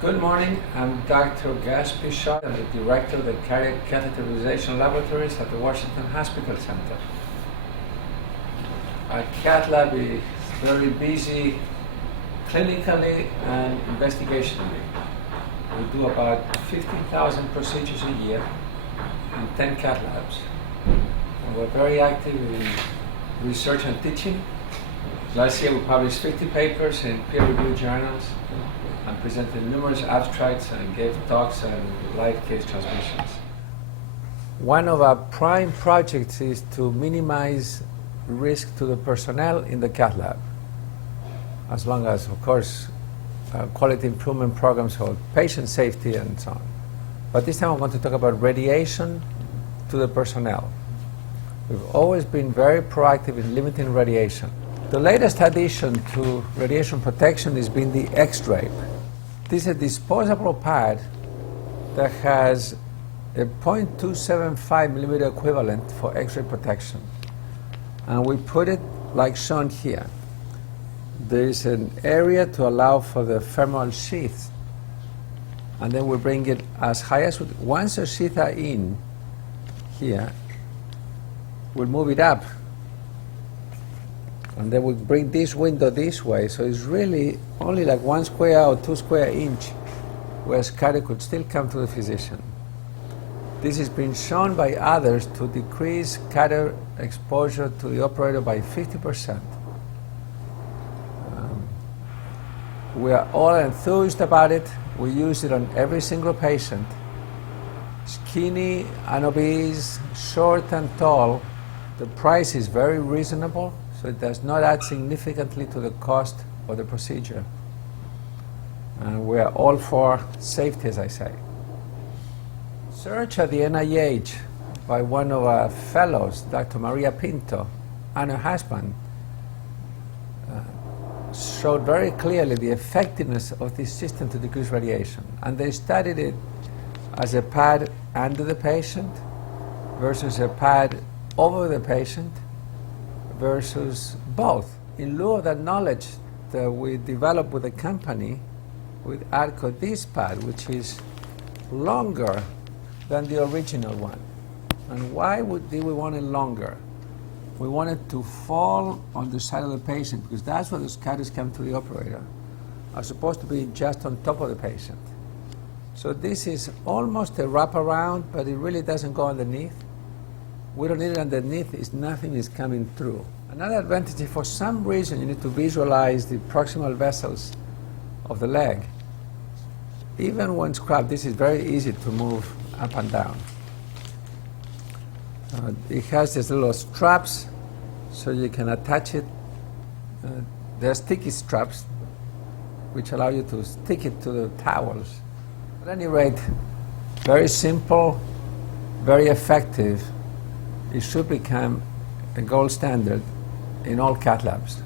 Good morning, I'm Dr. Augusto D Pichard. I'm the director of the Cardiac Catheterization Laboratories at the Washington Hospital Center. Our cath lab is very busy clinically and investigationally. We do about 15,000 procedures a year in 10 cath labs. And we're very active in research and teaching. Last year we published 50 papers in peer-reviewed journals and presented numerous abstracts and gave talks and live case transmissions. One of our prime projects is to minimize risk to the personnel in the cath lab, as long as, of course, quality improvement programs for patient safety and so on. But this time I want to talk about radiation to the personnel. We've always been very proactive in limiting radiation. The laytest addition to radiation protection has been the X-Drape. This is a disposable pad that has a 0.275 millimeter equivalent for X-ray protection. And we put it like shown here. There is an area to allow for the femoral sheath. And then we bring it as high as once the sheath are in here, we'll move it up. And then we bring this window this way, so it's really only like 1 square or 2 square inch, where scatter could still come to the physician. This has been shown by others to decrease scatter exposure to the operator by 50%. We are all enthused about it. We use it on every single patient. Skinny and obese, short and tall. The price is very reasonable, so it does not add significantly to the cost of the procedure. And we are all for safety, as I say. Research at the NIH by one of our fellows, Dr. Maria Pinto, and her husband, showed very clearly the effectiveness of this system to decrease radiation. And they studied it as a pad under the patient versus a pad over the patient versus both. In lieu of that knowledge that we developed with the company, with AADCO, this pad, which is longer than the original one. And why did we want it longer? We wanted to fall on the side of the patient because that's where the scatters come to the operator, as opposed to being just on top of the patient. So this is almost a wraparound, but it really doesn't go underneath. We don't need it underneath, nothing is coming through. Another advantage is for some reason you need to visualize the proximal vessels of the leg. Even when scrubbed, this is very easy to move up and down. It has these little straps so you can attach it. They're sticky straps which allow you to stick it to the towels. At any rate, very simple, very effective. It should become a gold standard in all cath labs.